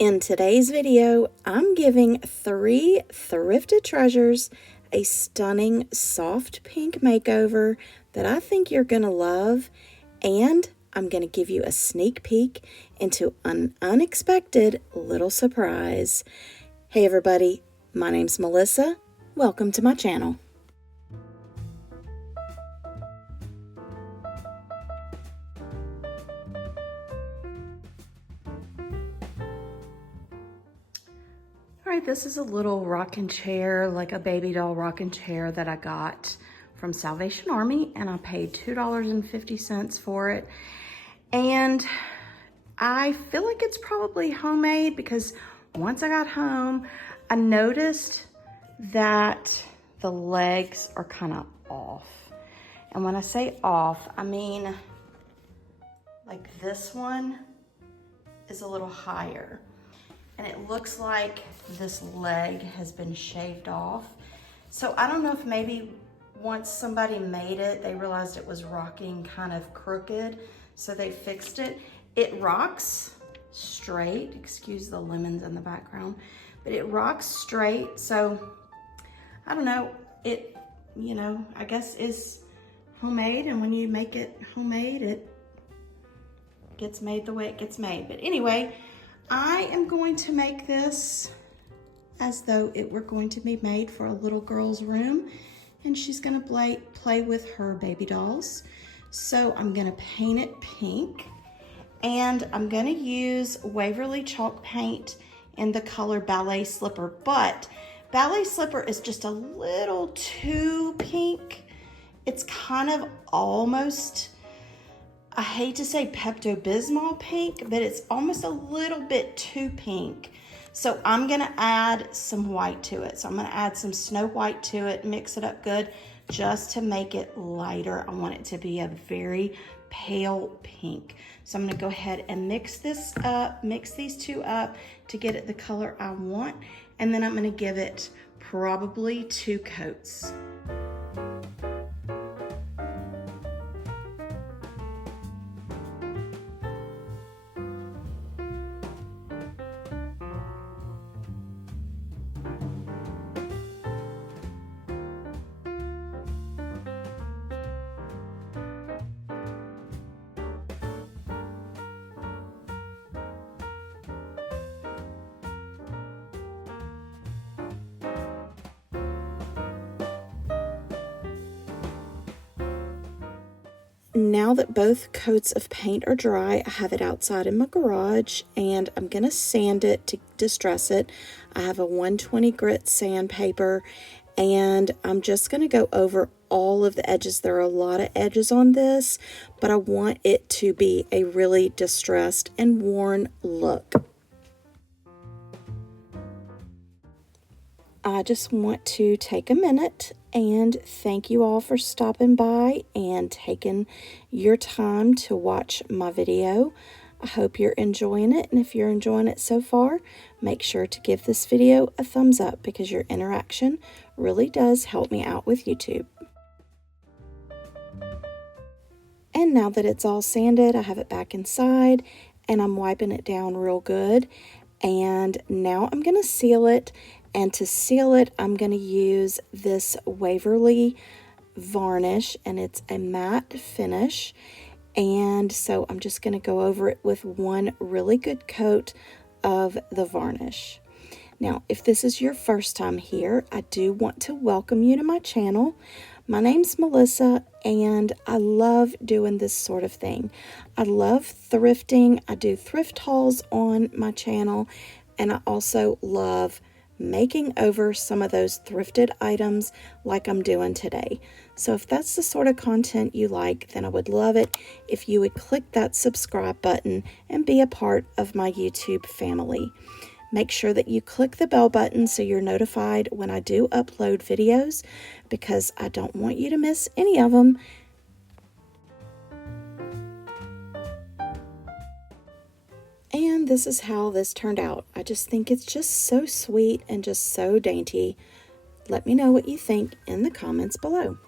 In today's video, I'm giving 3 thrifted treasures a stunning soft pink makeover that I think you're going to love, and I'm going to give you a sneak peek into an unexpected little surprise. Hey everybody, my name's Melissa. Welcome to my channel. All right, this is a little rocking chair, like a baby doll rocking chair that I got from Salvation Army, and I paid $2.50 for it. And I feel like it's probably homemade because once I got home, I noticed that the legs are kind of off. And when I say off, I mean like this one is a little higher. And it looks like this leg has been shaved off. So I don't know if maybe once somebody made it, they realized it was rocking kind of crooked, so they fixed it. It rocks straight, excuse the lemons in the background, but it rocks straight. So I don't know, it, I guess is homemade, and when you make it homemade, it gets made the way it gets made. But anyway, I am going to make this as though it were going to be made for a little girl's room, and she's gonna play with her baby dolls. So I'm gonna paint it pink, and I'm gonna use Waverly chalk paint in the color Ballet Slipper, but Ballet Slipper is just a little too pink. It's kind of almost, I hate to say Pepto-Bismol pink, but it's almost a little bit too pink. So I'm gonna add some white to it. So I'm gonna add some Snow White to it, mix it up good, just to make it lighter. I want it to be a very pale pink. So I'm gonna go ahead and mix this up, mix these two up to get it the color I want. And then I'm gonna give it probably 2 coats. Now that both coats of paint are dry, I have it outside in my garage, and I'm going to sand it to distress it. I have a 120 grit sandpaper, and I'm just going to go over all of the edges. There are a lot of edges on this, but I want it to be a really distressed and worn look. I just want to take a minute and thank you all for stopping by and taking your time to watch my video. I hope you're enjoying it, and if you're enjoying it so far, make sure to give this video a thumbs up because your interaction really does help me out with YouTube. And now that it's all sanded, I have it back inside and I'm wiping it down real good. And now I'm going to seal it. And to seal it, I'm going to use this Waverly varnish, and it's a matte finish. And so I'm just going to go over it with one really good coat of the varnish. Now, if this is your first time here, I do want to welcome you to my channel. My name's Melissa, and I love doing this sort of thing. I love thrifting. I do thrift hauls on my channel, and I also love making over some of those thrifted items like I'm doing today. So if that's the sort of content you like, then I would love it if you would click that subscribe button and be a part of my YouTube family. Make sure that you click the bell button so you're notified when I do upload videos, because I don't want you to miss any of them. And this is how this turned out. I just think it's just so sweet and just so dainty. Let me know what you think in the comments below.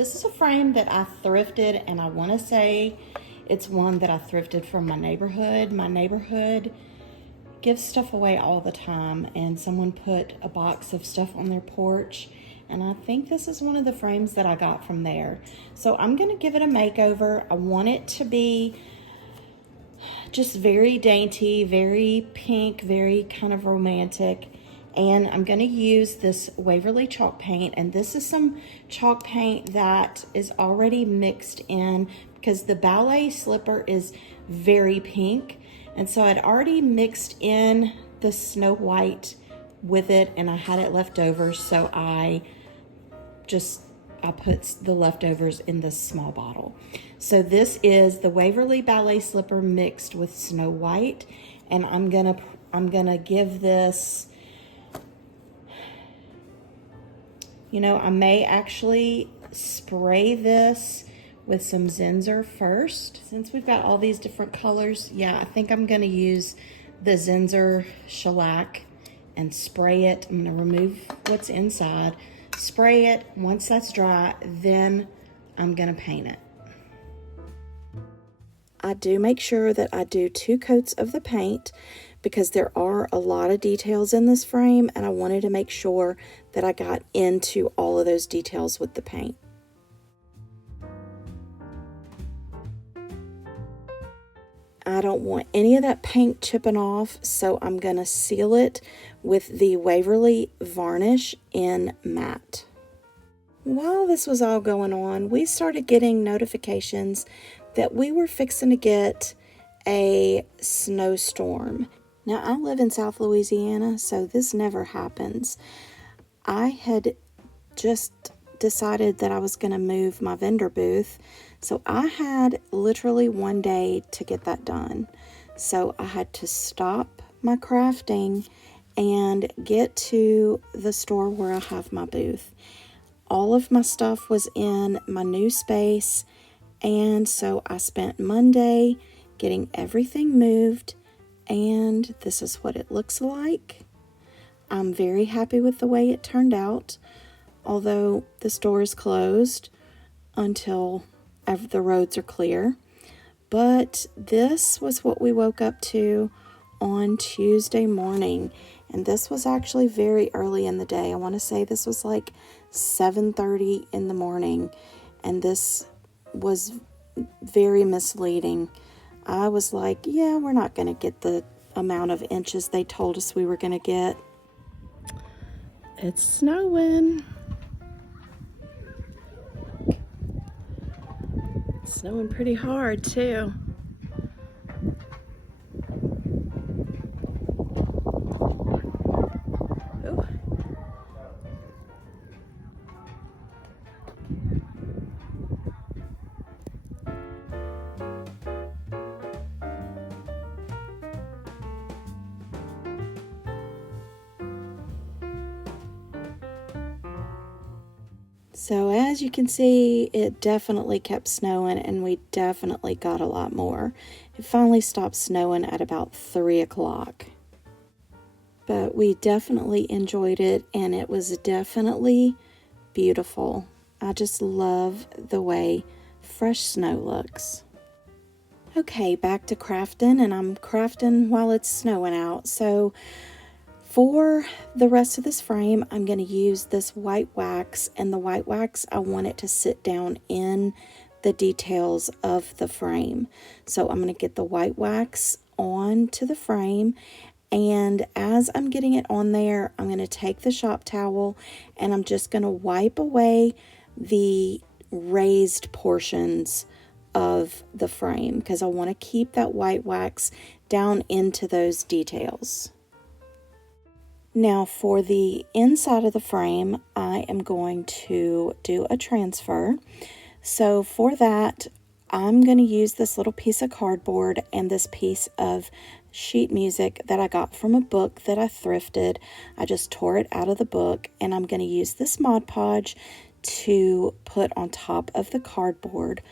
This is a frame that I thrifted, and I want to say it's one that I thrifted from my neighborhood. My neighborhood gives stuff away all the time, and someone put a box of stuff on their porch, and I think this is one of the frames that I got from there. So I'm gonna give it a makeover. I want it to be just very dainty, very pink, very kind of romantic. And I'm gonna use this Waverly chalk paint, and this is some chalk paint that is already mixed in because the ballet slipper is very pink. And so I'd already mixed in the Snow White with it, and I had it left over, so I put the leftovers in this small bottle. So this is the Waverly ballet slipper mixed with Snow White, and I'm gonna give this, you know, I may actually spray this with some Zinsser first. Since we've got all these different colors, yeah, I think I'm gonna use the Zinsser shellac and spray it. I'm gonna remove what's inside, spray it. Once that's dry, then I'm gonna paint it. I do make sure that I do 2 coats of the paint because there are a lot of details in this frame, and I wanted to make sure that I got into all of those details with the paint. I don't want any of that paint chipping off, so I'm gonna seal it with the Waverly varnish in matte. While this was all going on, we started getting notifications that we were fixing to get a snowstorm. Now, I live in South Louisiana, so this never happens. I had just decided that I was going to move my vendor booth, so I had literally one day to get that done. So I had to stop my crafting and get to the store where I have my booth. All of my stuff was in my new space, and so I spent Monday getting everything moved, and this is what it looks like. I'm very happy with the way it turned out, although the store is closed until the roads are clear. But this was what we woke up to on Tuesday morning, and this was actually very early in the day. I want to say this was like 7:30 in the morning, and this was very misleading. I was like, yeah, we're not going to get the amount of inches they told us we were going to get. It's snowing. It's snowing pretty hard too. Ooh. So as you can see, it definitely kept snowing, and we definitely got a lot more. It finally stopped snowing at about 3 o'clock. But we definitely enjoyed it, and it was definitely beautiful. I just love the way fresh snow looks. Okay, back to crafting, and I'm crafting while it's snowing out. So for the rest of this frame, I'm going to use this white wax, and the white wax, I want it to sit down in the details of the frame. So I'm going to get the white wax onto the frame, and as I'm getting it on there, I'm going to take the shop towel and I'm just going to wipe away the raised portions of the frame because I want to keep that white wax down into those details. Now for the inside of the frame, I am going to do a transfer. So for that, I'm going to use this little piece of cardboard and this piece of sheet music that I got from a book that I thrifted. I just tore it out of the book, and I'm going to use this Mod Podge to put on top of the cardboard.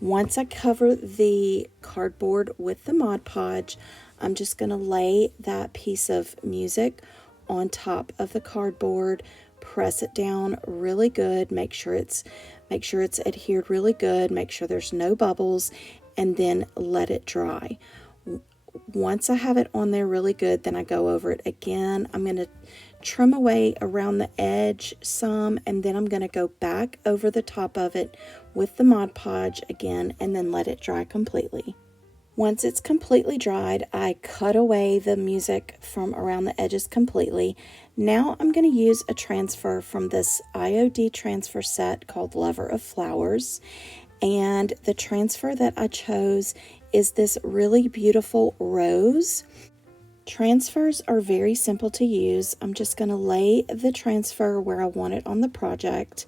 Once I cover the cardboard with the Mod Podge, I'm just going to lay that piece of music on top of the cardboard, press it down really good, make sure it's Make sure it's adhered really good, make sure there's no bubbles, and then let it dry. Once I have it on there really good, then I go over it again. I'm going to trim away around the edge some, and then I'm going to go back over the top of it with the Mod Podge again, and then let it dry completely. Once it's completely dried, I cut away the music from around the edges completely. Now I'm going to use a transfer from this IOD transfer set called Lover of Flowers. And the transfer that I chose is this really beautiful rose. Transfers are very simple to use. I'm just going to lay the transfer where I want it on the project.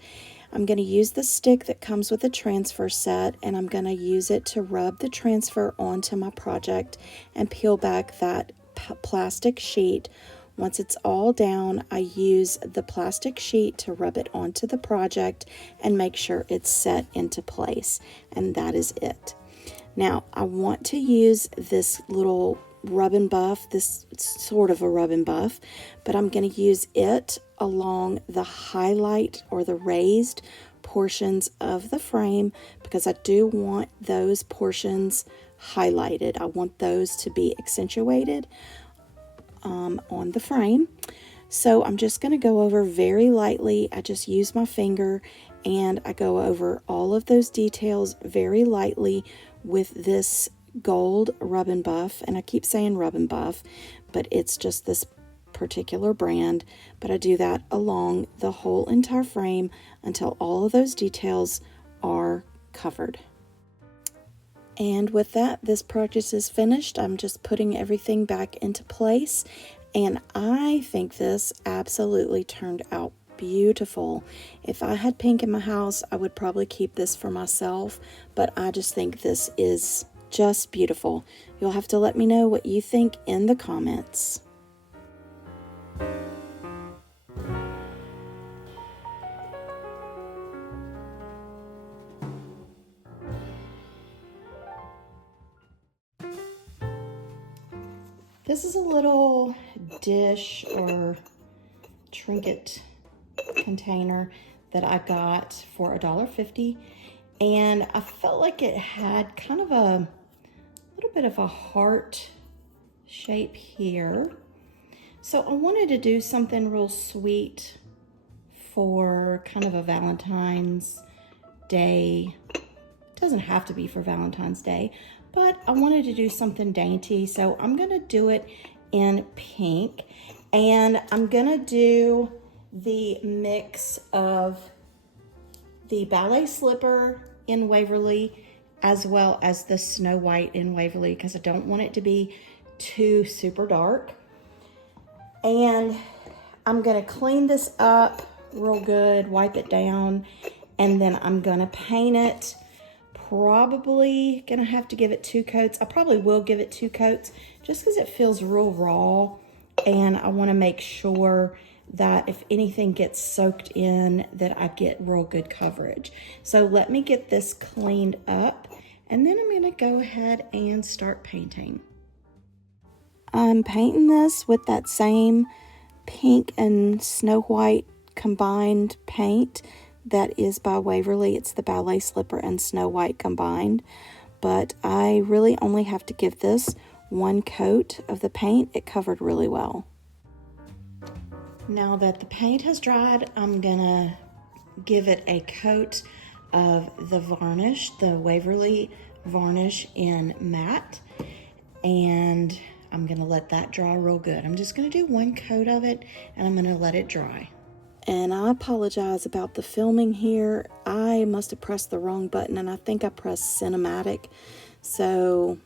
I'm going to use the stick that comes with the transfer set, and I'm going to use it to rub the transfer onto my project and peel back that plastic sheet. Once it's all down, I use the plastic sheet to rub it onto the project and make sure it's set into place. And that is it. Now, I want to use this little rub and buff, this sort of a rub and buff, but I'm going to use it along the highlight or the raised portions of the frame because I do want those portions highlighted. I want those to be accentuated on the frame. So I'm just going to go over very lightly. I just use my finger and I go over all of those details very lightly with this gold rub and buff. And I keep saying rub and buff, but it's just this particular brand. But I do that along the whole entire frame until all of those details are covered. And with that, this project is finished. I'm just putting everything back into place, and I think this absolutely turned out beautiful. If I had pink in my house, I would probably keep this for myself, but I just think this is just beautiful. You'll have to let me know what you think in the comments. This is a little dish or trinket container that I got for $1.50, and I felt like it had kind of a little bit of a heart shape here. So I wanted to do something real sweet for kind of a Valentine's Day. It doesn't have to be for Valentine's Day, but I wanted to do something dainty, so I'm gonna do it in pink, and I'm gonna do the mix of the ballet slipper in Waverly as well as the Snow White in Waverly because I don't want it to be too super dark. And I'm gonna clean this up real good, wipe it down, and then I'm gonna paint it. Probably gonna have to give it 2 coats. I probably will give it 2 coats just because it feels real raw, and I want to make sure that if anything gets soaked in that I get real good coverage. So let me get this cleaned up, and then I'm gonna go ahead and start painting. I'm painting this with that same pink and Snow White combined paint that is by Waverly. It's the Ballet Slipper and Snow White combined, but I really only have to give this 1 coat of the paint. It covered really well. Now that the paint has dried, I'm gonna give it a coat of the varnish, the Waverly varnish in matte, and I'm gonna let that dry real good. I'm just gonna do 1 coat of it, and I'm gonna let it dry. And I apologize about the filming here. I must have pressed the wrong button, and I think I pressed cinematic. So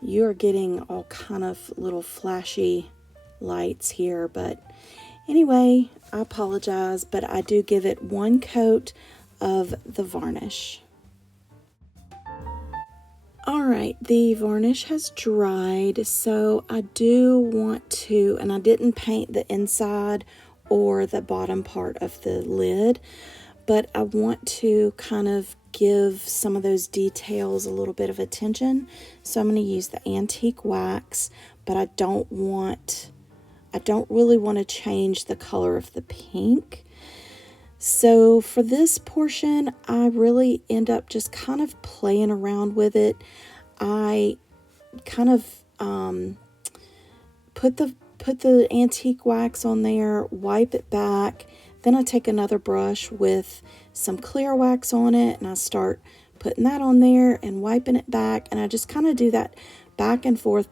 you're getting all kind of little flashy lights here. But anyway, I apologize, but I do give it 1 coat of the varnish. All right, the varnish has dried, so I do want to, and I didn't paint the inside or the bottom part of the lid, but I want to kind of give some of those details a little bit of attention. So I'm going to use the antique wax, but I don't really want to change the color of the pink. So for this portion, I really end up just kind of playing around with it. I kind of put the antique wax on there, wipe it back. Then I take another brush with some clear wax on it, and I start putting that on there and wiping it back. And I just kind of do that back and forth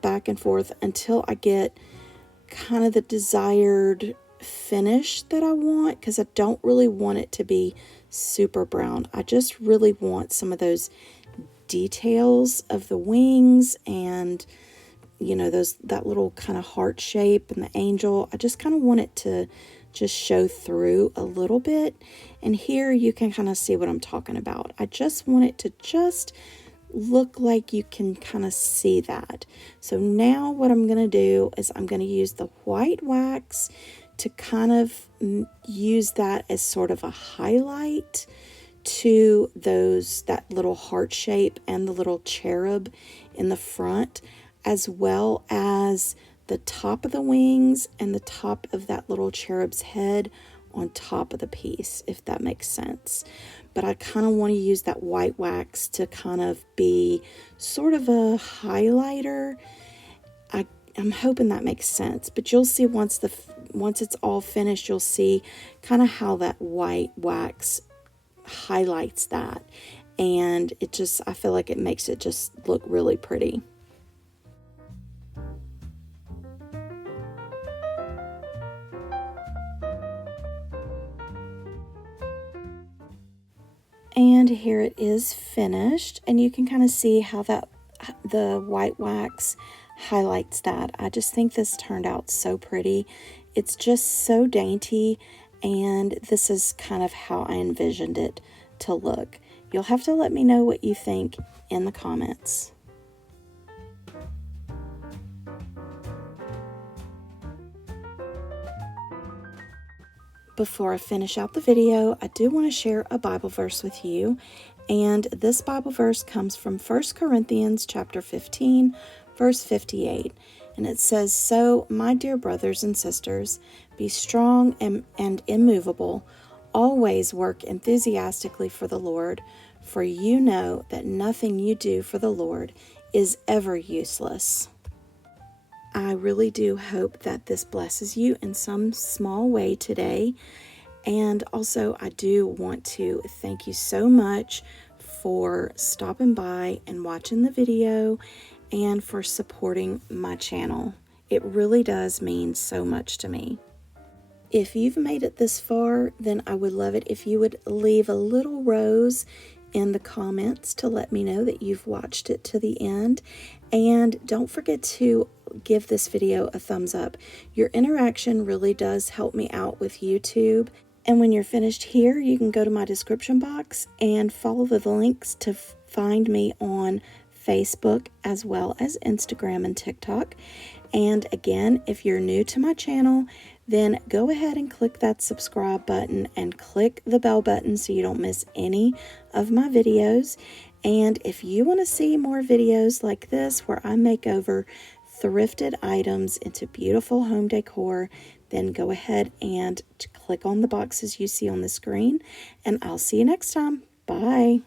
until I get kind of the desired finish that I want, because I don't really want it to be super brown. I just really want some of those details of the wings and that little kind of heart shape and the angel. I just kind of want it to just show through a little bit. And here you can kind of see what I'm talking about. I just want it to just look like you can kind of see that. So now what I'm going to do is I'm going to use the white wax to kind of use that as sort of a highlight to that little heart shape and the little cherub in the front, as well as the top of the wings and the top of that little cherub's head on top of the piece, if that makes sense. But I kind of want to use that white wax to kind of be sort of a highlighter. I'm hoping that makes sense, but you'll see once it's all finished, you'll see kind of how that white wax highlights that, and I feel like it makes it just look really pretty. And here it is finished, and you can kind of see how the white wax highlights that. I just think this turned out so pretty. It's just so dainty, and this is kind of how I envisioned it to look. You'll have to let me know what you think in the comments. Before I finish out the video, I do want to share a Bible verse with you. And this Bible verse comes from 1 Corinthians chapter 15, verse 58. And it says, "So, my dear brothers and sisters, be strong and immovable. Always work enthusiastically for the Lord, for you know that nothing you do for the Lord is ever useless." I really do hope that this blesses you in some small way today. And also, I do want to thank you so much for stopping by and watching the video and for supporting my channel. It really does mean so much to me. If you've made it this far, then I would love it if you would leave a little rose in the comments to let me know that you've watched it to the end. And don't forget to give this video a thumbs up. Your interaction really does help me out with YouTube. And when you're finished here, you can go to my description box and follow the links to find me on Facebook as well as Instagram and TikTok. And again, if you're new to my channel, then go ahead and click that subscribe button and click the bell button so you don't miss any of my videos. And if you want to see more videos like this where I make over thrifted items into beautiful home decor, then go ahead and click on the boxes you see on the screen. And I'll see you next time. Bye.